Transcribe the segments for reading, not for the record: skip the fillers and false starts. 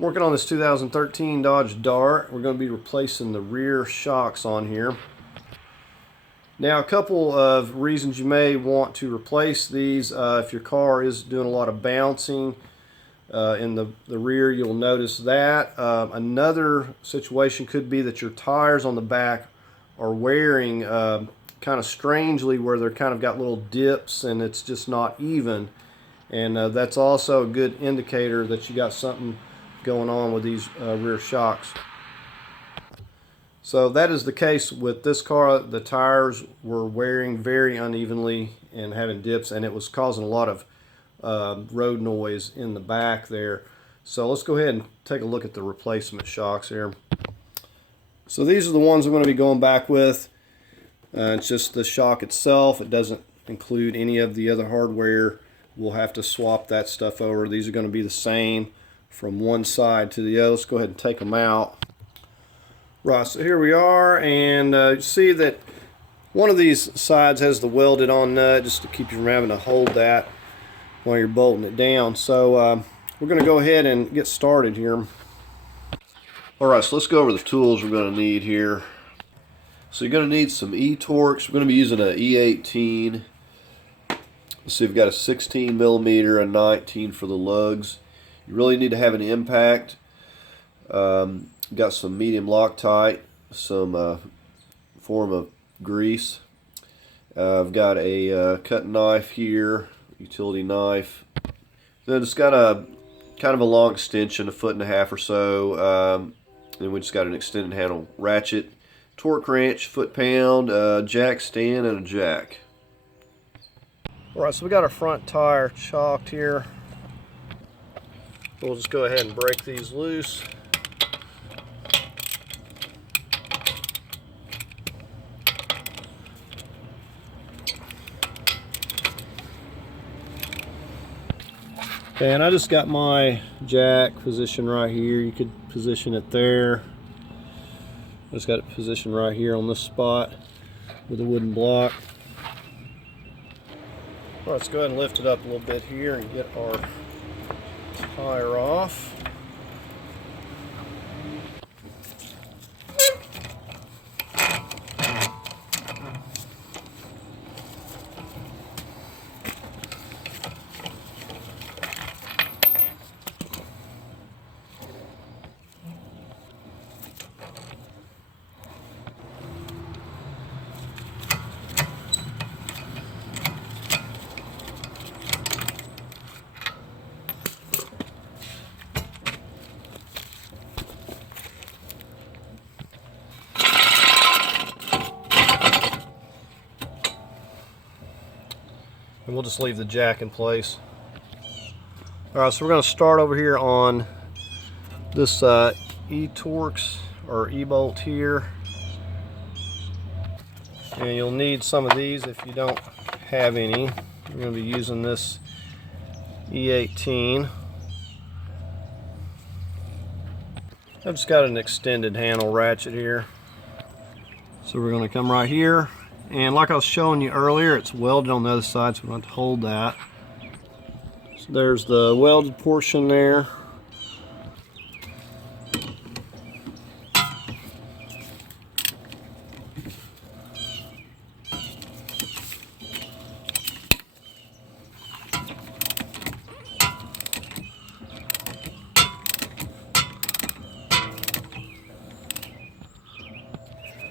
Working on this 2013 Dodge Dart. We're going to be replacing the rear shocks on here. Now, a couple of reasons you may want to replace these. If your car is doing a lot of bouncing in the rear, you'll notice that. Another situation could be that your tires on the back are wearing kind of strangely, where they're kind of got little dips and it's just not even. And that's also a good indicator that you got something going on with these rear shocks. So that is the case with this car. The tires were wearing very unevenly and having dips, and it was causing a lot of road noise in the back there. So let's go ahead and take a look at the replacement shocks here. So these are the ones I'm going to be going back with. It's just the shock itself. It doesn't include any of the other hardware. We'll have to swap that stuff over. These are going to be the same from one side to the other. Let's go ahead and take them out. Right, so here we are, and you see that one of these sides has the welded on nut just to keep you from having to hold that while you're bolting it down. So we're going to go ahead and get started here. Alright, so let's go over the tools we're going to need here. So you're going to need some E-Torques. We're going to be using an E18. Let's see, we've got a 16 millimeter, a 19 for the lugs. You really need to have an impact. Got some medium Loctite, some form of grease. I've got a cutting knife here, utility knife. Then it's got a kind of a long extension, 1.5 feet or so. And we just got an extended handle ratchet, torque wrench, foot-pound, jack stand, and a jack. Alright, so we got our front tire chocked here. We'll just go ahead and break these loose. Okay, and I just got my jack positioned right here. You could position it there. I just got it positioned right here on this spot with a wooden block. Well, let's go ahead and lift it up a little bit here and get our tire off. And we'll just leave the jack in place. Alright, so we're going to start over here on this E-Torques or E-bolt here. And you'll need some of these if you don't have any. We're going to be using this E18. I've just got an extended handle ratchet here. So we're going to come right here. And like I was showing you earlier, it's welded on the other side, so we don't have to hold that. So there's the welded portion there.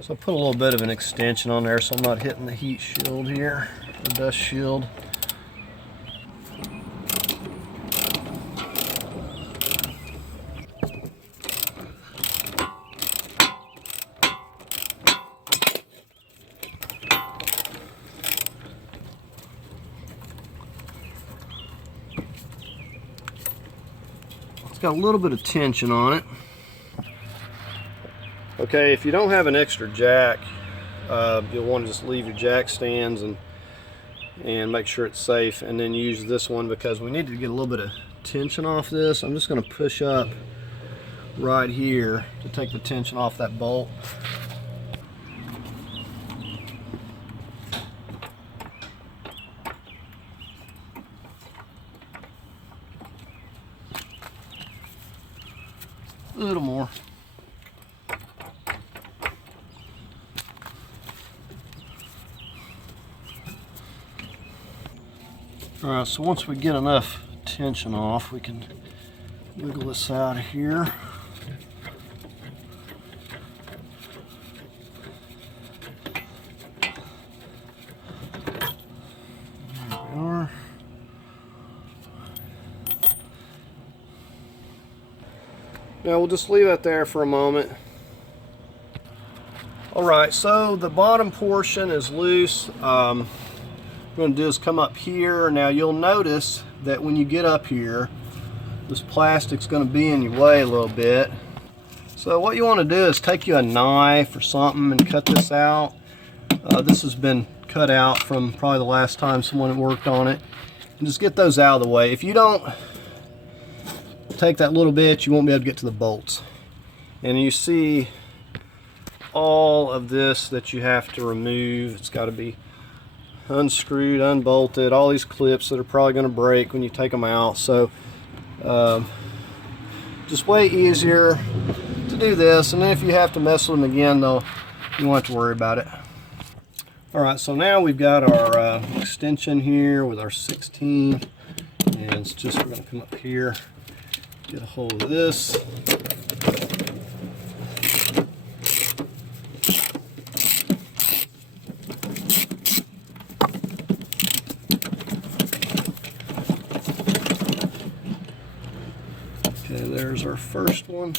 So I put a little bit of an extension on there so I'm not hitting the heat shield here, the dust shield. It's got a little bit of tension on it. Okay, if you don't have an extra jack, you'll want to just leave your jack stands and make sure it's safe, and then use this one because we need to get a little bit of tension off this. I'm just going to push up right here to take the tension off that bolt. A little more. Alright, so once we get enough tension off, we can wiggle this out of here. There we are. Now we'll just leave that there for a moment. Alright, so the bottom portion is loose. What I'm going to do is come up here. Now you'll notice that when you get up here, this plastic's going to be in your way a little bit. So what you want to do is take you a knife or something and cut this out. This has been cut out from probably the last time someone worked on it. And just get those out of the way. If you don't take that little bit, you won't be able to get to the bolts. And you see all of this that you have to remove. It's got to be unscrewed, unbolted, all these clips that are probably going to break when you take them out. So just way easier to do this, and then if you have to mess with them again, though, you won't have to worry about it. Alright, so now we've got our extension here with our 16, and it's just, we're going to come up here, get a hold of this. Okay, there's our first one.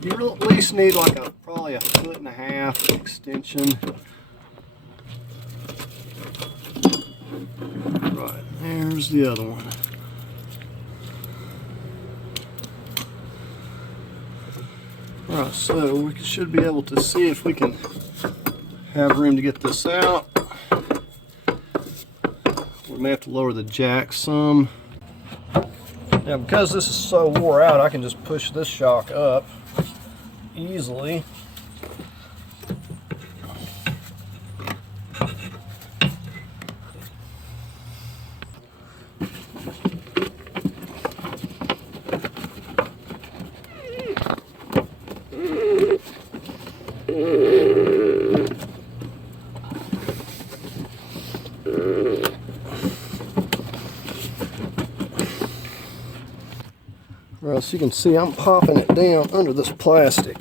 You at least need like probably a 1.5 foot extension. Right, there's the other one. Alright, so we should be able to see if we can have room to get this out. We may have to lower the jack some. Now, because this is so wore out, I can just push this shock up easily. Well, so you can see I'm popping it down under this plastic.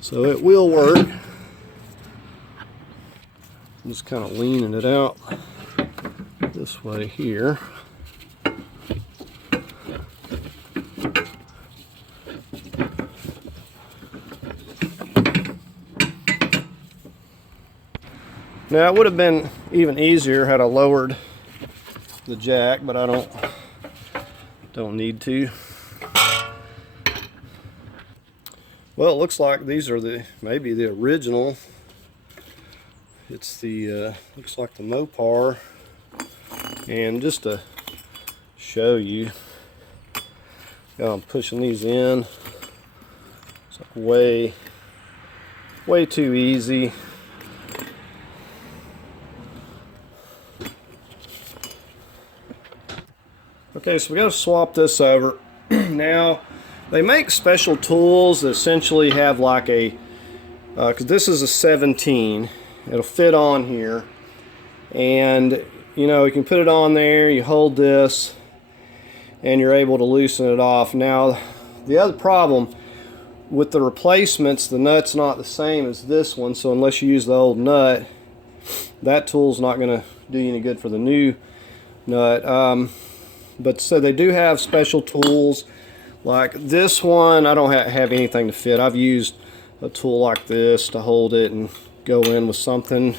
So it will work. I'm just kind of leaning it out this way here. Now it would have been even easier had I lowered the jack, but I don't need to. Well, it looks like these are maybe the original. It's the looks like the Mopar. And just to show you, I'm pushing these in. It's like way too easy. Okay, so we got to swap this over. Now, they make special tools that essentially have like a, because this is a 17, it'll fit on here, and you know, you can put it on there, you hold this, and you're able to loosen it off. Now, the other problem with the replacements, the nut's not the same as this one, so unless you use the old nut, that tool's not going to do you any good for the new nut. But so they do have special tools like this one. I don't have anything to fit. I've used a tool like this to hold it and go in with something,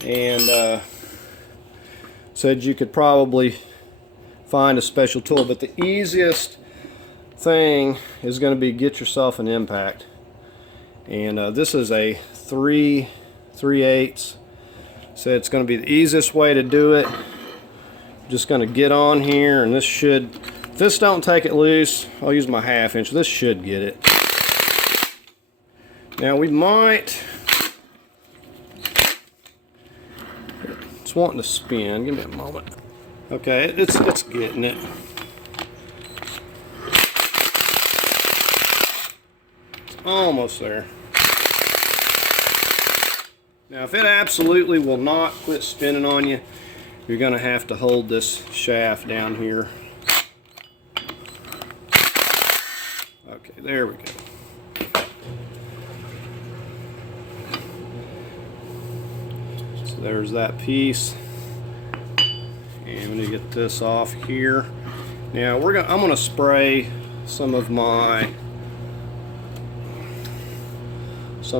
and said you could probably find a special tool, but the easiest thing is going to be get yourself an impact, and this is a 3/8 So it's going to be the easiest way to do it. Just going to get on here, and this should, if this don't take it loose, I'll use my 1/2 inch. This should get it. Now we might, it's wanting to spin. Give me a moment. Okay, it's getting it. It's almost there. Now if it absolutely will not quit spinning on you, you're going to have to hold this shaft down here. Okay, there we go. So there's that piece. And we need to get this off here. Now I'm going to spray some of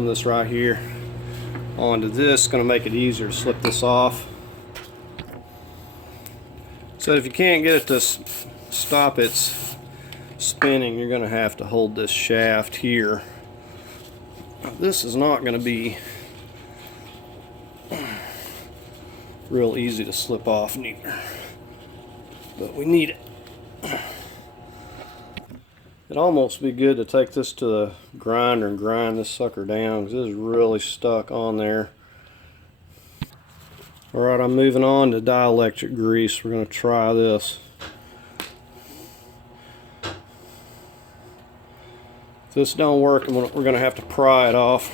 this right here onto this. Going to make it easier to slip this off. So if you can't get it to stop its spinning, you're going to have to hold this shaft here. This is not going to be real easy to slip off neither, but we need it. It'd almost be good to take this to the grinder and grind this sucker down, because this is really stuck on there. Alright, I'm moving on to dielectric grease. We're going to try this. If this don't work, we're going to have to pry it off.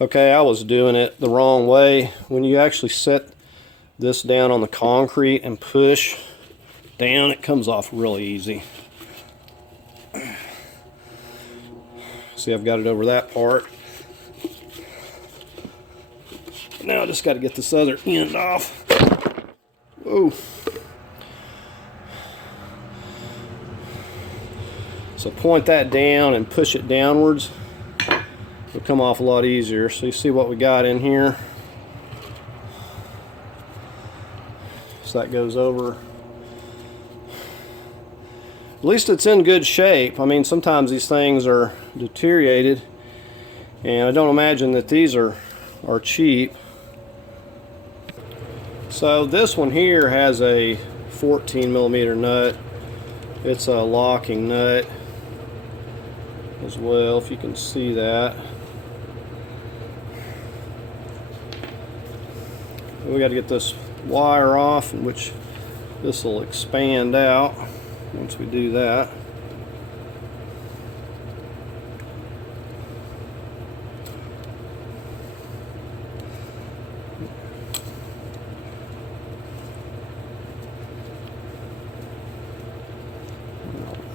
Okay, I was doing it the wrong way. When you actually set this down on the concrete and push down, it comes off really easy. See, I've got it over that part. Now I just got to get this other end off. Whoa. So point that down and push it downwards. It'll come off a lot easier. So you see what we got in here. So that goes over. At least it's in good shape. I mean, sometimes these things are deteriorated, and I don't imagine that these are cheap. So this one here has a 14mm nut. It's a locking nut as well, if you can see that. We got to get this wire off, in which this will expand out once we do that.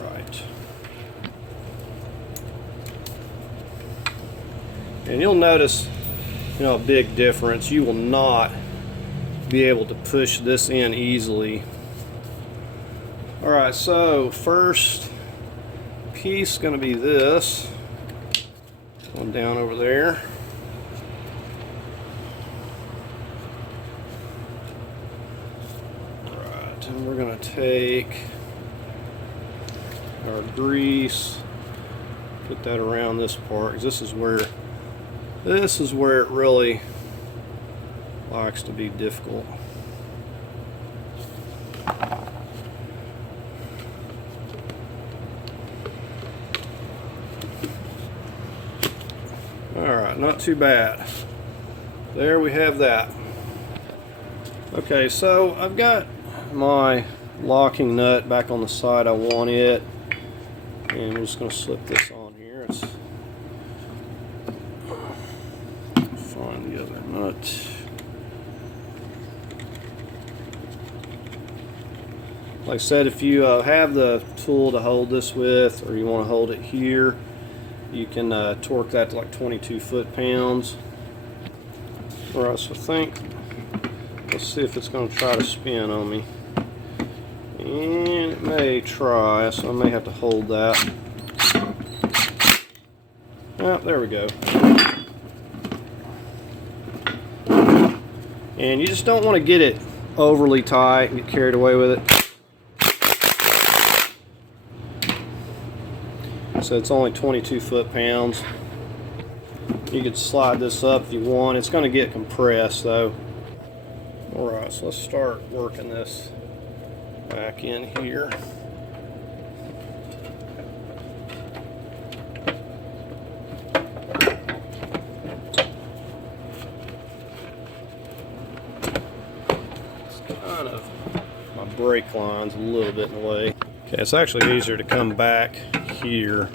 Alright. And you'll notice, a big difference. You will not be able to push this in easily. Alright, so first piece is going to be this one down over there. Alright, and we're going to take our grease, put that around this part, because this is where it really likes to be difficult. Alright, not too bad. There we have that. Okay, so I've got my locking nut back on the side I want it, and we're just going to slip this on here. Let's find the other nut. Like I said, if you have the tool to hold this with, or you want to hold it here, you can torque that to like 22 foot-pounds. Alright, so let's see if it's going to try to spin on me. And it may try, so I may have to hold that. Oh, there we go. And you just don't want to get it overly tight and get carried away with it. So it's only 22 foot-pounds. You could slide this up if you want. It's going to get compressed though. Alright, so let's start working this back in here. Kind of, my brake line's a little bit in the way. Okay, it's actually easier to come back here,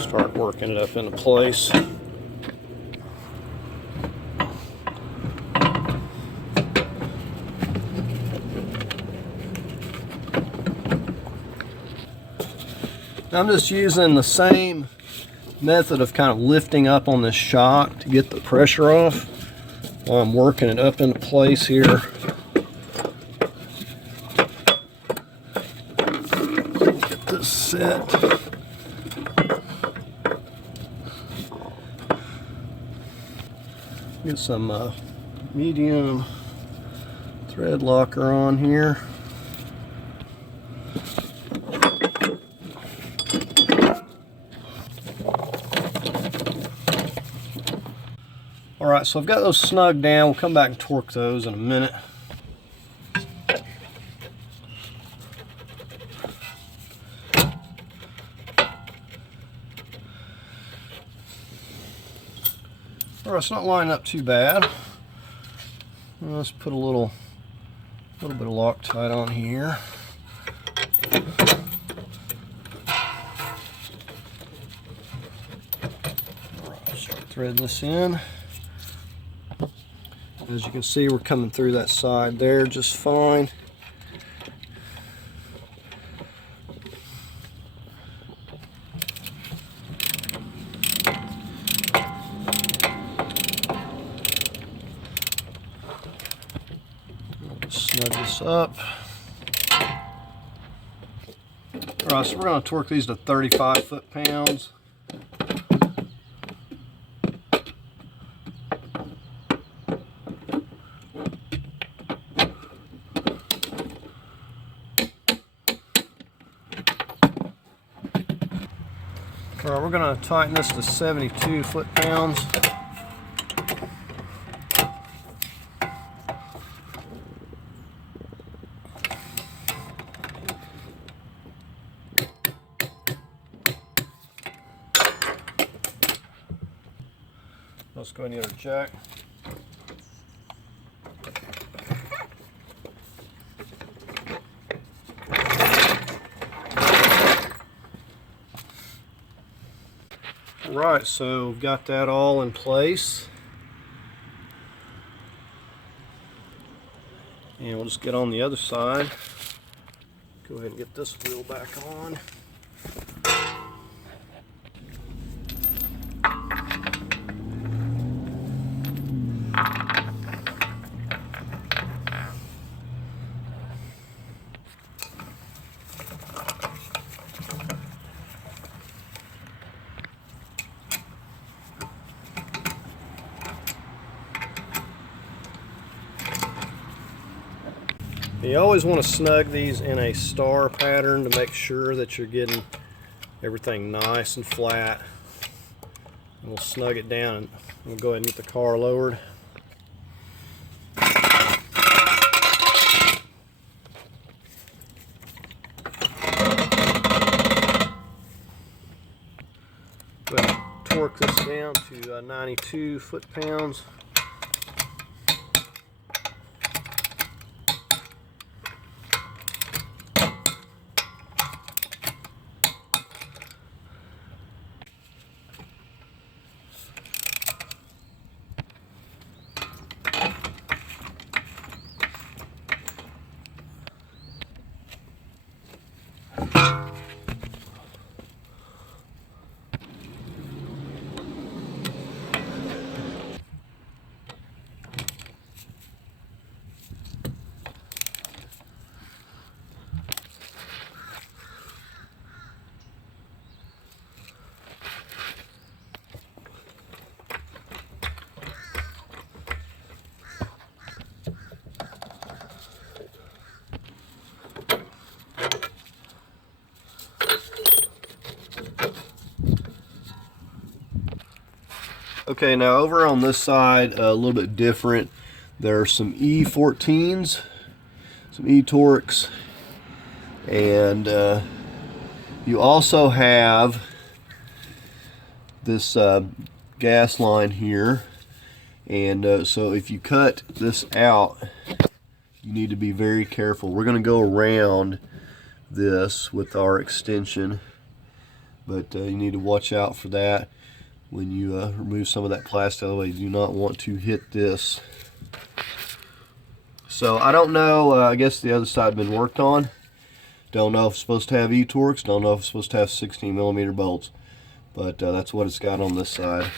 start working it up into place. I'm just using the same method of kind of lifting up on this shock to get the pressure off while I'm working it up into place here. Get this set. Get some medium thread locker on here. Alright, so I've got those snug down. We'll come back and torque those in a minute. Alright, it's not lining up too bad. Let's put a little bit of Loctite on here. Alright, start threading this in. As you can see, we're coming through that side there just fine. Snug this up. Alright, so we're going to torque these to 35 foot-pounds. Alright, we're going to tighten this to 72 foot-pounds. Let's go ahead and get our jack. Right, so we've got that all in place. And we'll just get on the other side. Go ahead and get this wheel back on. You always want to snug these in a star pattern to make sure that you're getting everything nice and flat. And we'll snug it down and we'll go ahead and get the car lowered. Go ahead and torque this down to 92 foot-pounds. Okay, now over on this side, a little bit different. There are some E14s, some E-Torx, and you also have this gas line here. And so if you cut this out, you need to be very careful. We're going to go around this with our extension, but you need to watch out for that. When you remove some of that plastic out of the way, you do not want to hit this. So I don't know, I guess the other side been worked on. Don't know if it's supposed to have E-Torx, don't know if it's supposed to have 16mm bolts, but that's what it's got on this side.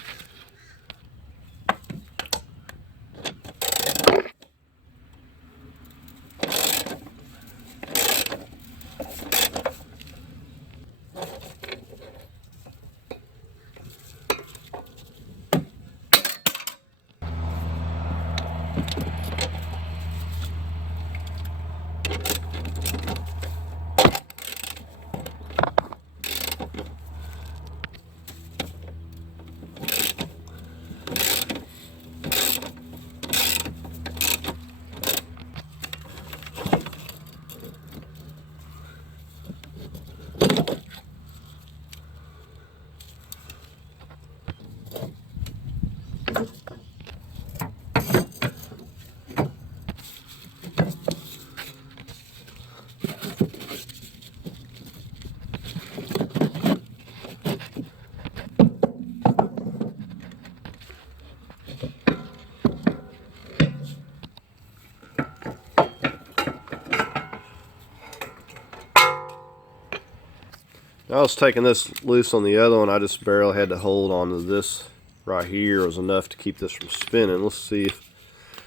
I was taking this loose on the other one. I just barely had to hold on to this right here. It was enough to keep this from spinning. Let's see if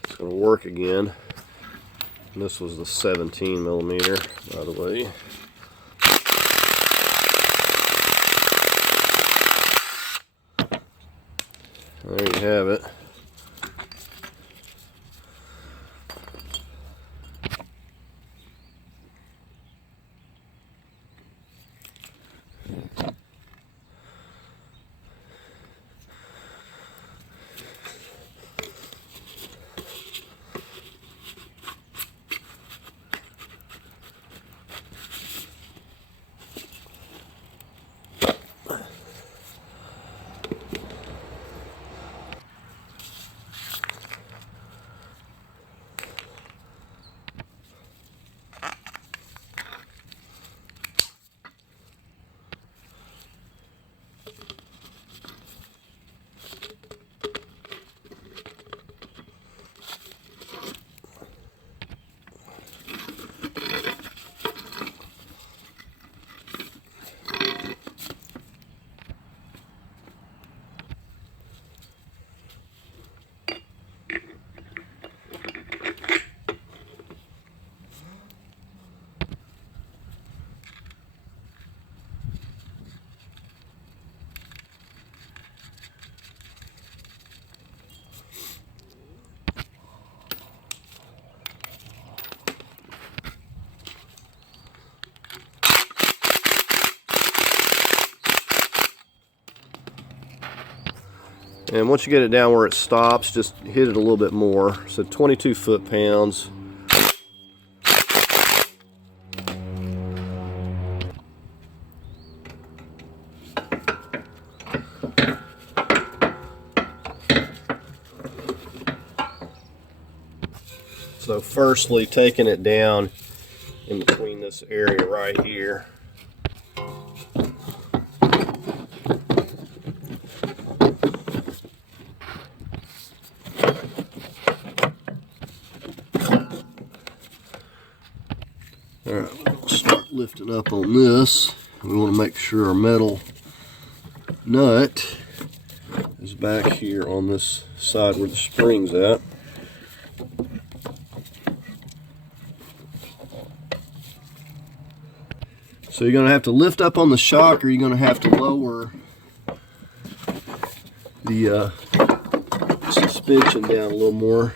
it's going to work again. And this was the 17mm, by the way. There you have it. And once you get it down where it stops, just hit it a little bit more. So 22 foot-pounds. So firstly, taking it down in between this area right here. Alright, we'll start lifting up on this. We want to make sure our metal nut is back here on this side where the spring's at. So you're going to have to lift up on the shock, or you're going to have to lower the suspension down a little more.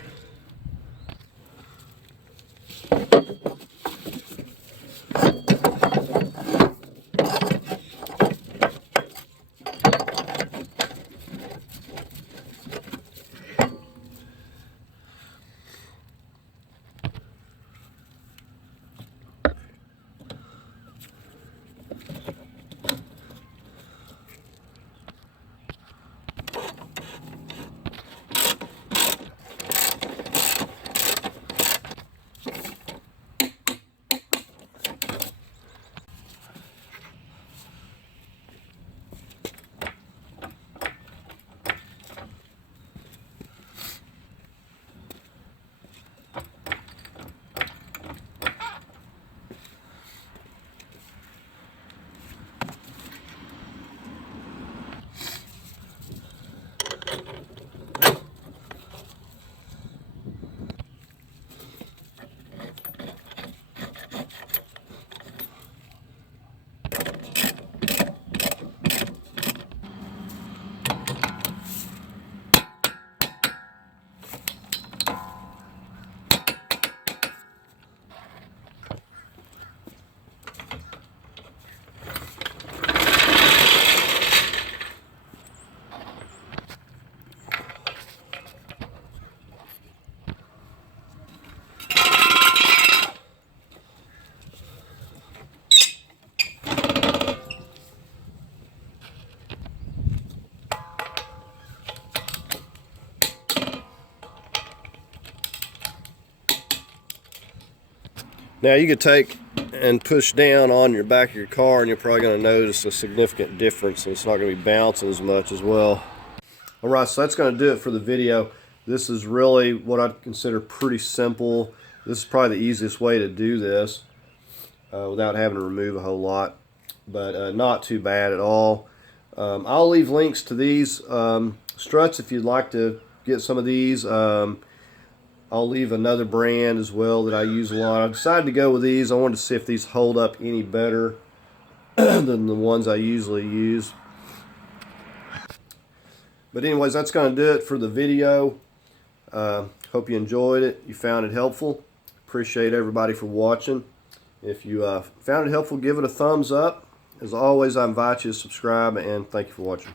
Now you could take and push down on your back of your car and you're probably going to notice a significant difference. It's not going to be bouncing as much as well. Alright, so that's going to do it for the video. This is really what I'd consider pretty simple. This is probably the easiest way to do this without having to remove a whole lot, but not too bad at all. I'll leave links to these struts if you'd like to get some of these. I'll leave another brand as well that I use a lot. I decided to go with these. I wanted to see if these hold up any better than the ones I usually use. But anyways, that's going to do it for the video. Hope you enjoyed it. You found it helpful. Appreciate everybody for watching. If you found it helpful, give it a thumbs up. As always, I invite you to subscribe, and thank you for watching.